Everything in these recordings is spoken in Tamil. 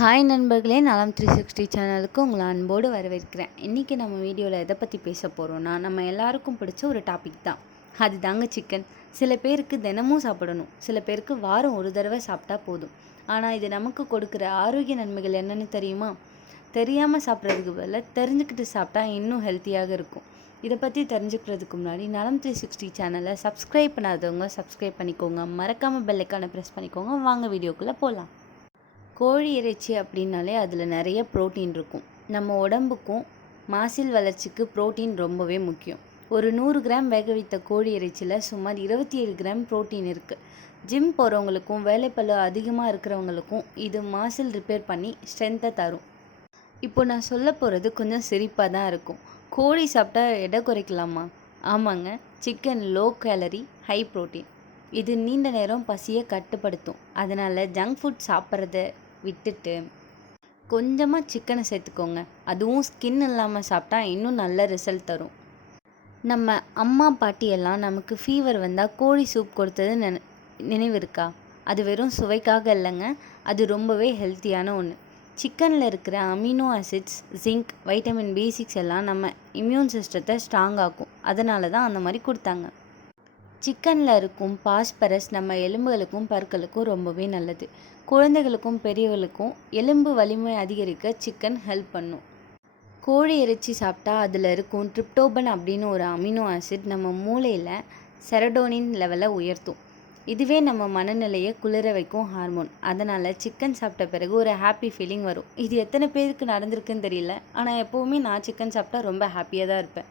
ஹாய் நண்பர்களே, நலம் 360 சேனலுக்கு உங்களை அன்போடு வரவேற்கிறேன். இன்றைக்கி நம்ம வீடியோவில் எதை பற்றி பேச போகிறோன்னா, நம்ம எல்லாருக்கும் பிடிச்ச ஒரு டாபிக் தான். அது தாங்க சிக்கன். சில பேருக்கு தினமும் சாப்பிடணும், சில பேருக்கு வாரம் ஒரு தடவை சாப்பிட்டா போதும். ஆனால் இது நமக்கு கொடுக்குற ஆரோக்கிய நன்மைகள் என்னென்னு தெரியுமா? தெரியாமல் சாப்பிட்றதுக்கு பதிலாக தெரிஞ்சுக்கிட்டு சாப்பிட்டா இன்னும் ஹெல்த்தியாக இருக்கும். இதை பற்றி தெரிஞ்சுக்கிறதுக்கு முன்னாடி நலம் 360 சேனலை சப்ஸ்கிரைப் பண்ணாதவங்க சப்ஸ்கிரைப் பண்ணிக்கோங்க. மறக்காமல் பெல் ஐக்கானை ப்ரெஸ் பண்ணிக்கோங்க. வாங்க வீடியோக்குள்ளே போகலாம். கோழி இறைச்சி அப்படின்னாலே அதில் நிறைய ப்ரோட்டீன் இருக்கும். நம்ம உடம்புக்கும் மாசில் வளர்ச்சிக்கு ப்ரோட்டீன் ரொம்பவே முக்கியம். ஒரு 100 கிராம் வேக வைத்த கோழி இறைச்சியில் சுமார் 27 கிராம் ப்ரோட்டீன் இருக்குது. ஜிம் போகிறவங்களுக்கும் வேலைப்பளு அதிகமாக இருக்கிறவங்களுக்கும் இது மாசில் ரிப்பேர் பண்ணி ஸ்ட்ரென்த்தை தரும். இப்போ நான் சொல்ல போகிறது கொஞ்சம் சிரிப்பாக தான் இருக்கும். கோழி சாப்பிட்டா எடை குறைக்கலாமா? ஆமாங்க, chicken low calorie high protein. இது நீண்ட நேரம் பசியை கட்டுப்படுத்தும். அதனால் ஜங்க் ஃபுட் சாப்பிட்றத விட்டுட்டு கொஞ்சமாக சிக்கனை சேர்த்துக்கோங்க. அதுவும் ஸ்கின் இல்லாமல் சாப்பிட்டா இன்னும் நல்ல ரிசல்ட் தரும். நம்ம அம்மா பாட்டியெல்லாம் நமக்கு ஃபீவர் வந்தால் கோழி சூப் கொடுத்தது நினைவு இருக்கா? அது வெறும் சுவைக்காக இல்லைங்க, அது ரொம்பவே ஹெல்த்தியான ஒன்று. சிக்கனில் இருக்கிற amino acids, zinc, vitamin B6 எல்லாம் நம்ம இம்யூன் சிஸ்டத்தை ஸ்ட்ராங் ஆக்கும். அதனால தான் அந்த மாதிரி கொடுத்தாங்க. சிக்கனில் இருக்கும் பாஸ்பரஸ் நம்ம எலும்புகளுக்கும் பற்களுக்கும் ரொம்பவே நல்லது. குழந்தைகளுக்கும் பெரியவர்களுக்கும் எலும்பு வலிமை அதிகரிக்க சிக்கன் ஹெல்ப் பண்ணும். கோழி இறைச்சி சாப்பிட்டா அதில் இருக்கும் ட்ரிப்டோபன் அப்படின்னு ஒரு அமினோ ஆசிட் நம்ம மூளையில் செரடோனின் லெவலை உயர்த்தும். இதுவே நம்ம மனநிலையை குளிர வைக்கும் ஹார்மோன். அதனால் சிக்கன் சாப்பிட்ட பிறகு ஒரு ஹாப்பி ஃபீலிங் வரும். இது எத்தனை பேருக்கு நடந்திருக்குன்னு தெரியல, ஆனால் எப்போவுமே நான் சிக்கன் சாப்பிட்டா ரொம்ப ஹாப்பியாக தான் இருப்பேன்.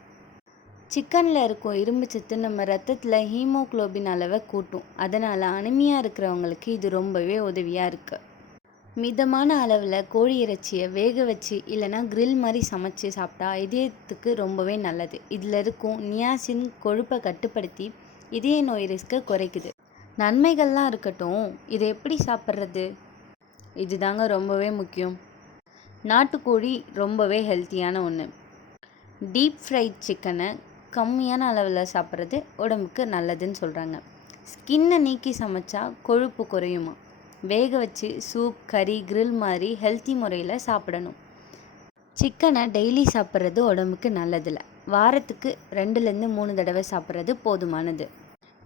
சிக்கனில் இருக்கும் இரும்பு சத்து நம்ம ரத்தத்தில் ஹீமோக்ளோபின் அளவை கூட்டும். அதனால் அனிமியாக இருக்கிறவங்களுக்கு இது ரொம்பவே உதவியாக இருக்குது. மிதமான அளவில் கோழி இறைச்சியை வேக வச்சு இல்லைனா கிரில் மாதிரி சமைச்சு சாப்பிட்டா இதயத்துக்கு ரொம்பவே நல்லது. இதில் இருக்கும் நியாசின் கொழுப்பை கட்டுப்படுத்தி இதய நோய் ரிஸ்க்கை குறைக்குது. நன்மைகள்லாம் இருக்கட்டும், இதை எப்படி சாப்பிட்றது? இதுதாங்க ரொம்பவே முக்கியம். நாட்டுக்கோழி ரொம்பவே ஹெல்த்தியான ஒன்று. டீப் ஃப்ரைட் சிக்கனை கம்மியான அளவில் சாப்பிட்றது உடம்புக்கு நல்லதுன்னு சொல்கிறாங்க. ஸ்கின்னை நீக்கி சமைச்சா கொழுப்பு குறையுமா? வேக வச்சு சூப், கறி, கிரில் மாதிரி ஹெல்த்தி முறையில் சாப்பிடணும். சிக்கனை டெய்லி சாப்பிட்றது உடம்புக்கு நல்லதில்லை. வாரத்துக்கு 2லேருந்து 3 தடவை சாப்பிட்றது போதுமானது.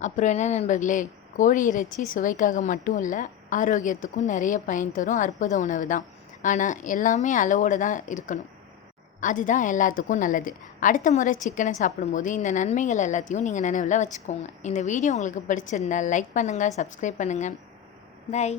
அப்புறம் என்ன நண்பர்களே, கோழி இறைச்சி சுவைக்காக மட்டும் இல்லை, ஆரோக்கியத்துக்கும் நிறைய பயன் தரும் அற்புத உணவு தான். ஆனால் எல்லாமே அளவோடு தான் இருக்கணும். அதுதான் எல்லாத்துக்கும் நல்லது. அடுத்த முறை சிக்கனை சாப்பிடும்போது இந்த நன்மைகள் எல்லாத்தையும் நீங்கள் நினைவில் வச்சுக்கோங்க. இந்த வீடியோ உங்களுக்கு பிடிச்சிருந்தால் லைக் பண்ணுங்கள், சப்ஸ்கிரைப் பண்ணுங்கள். பை.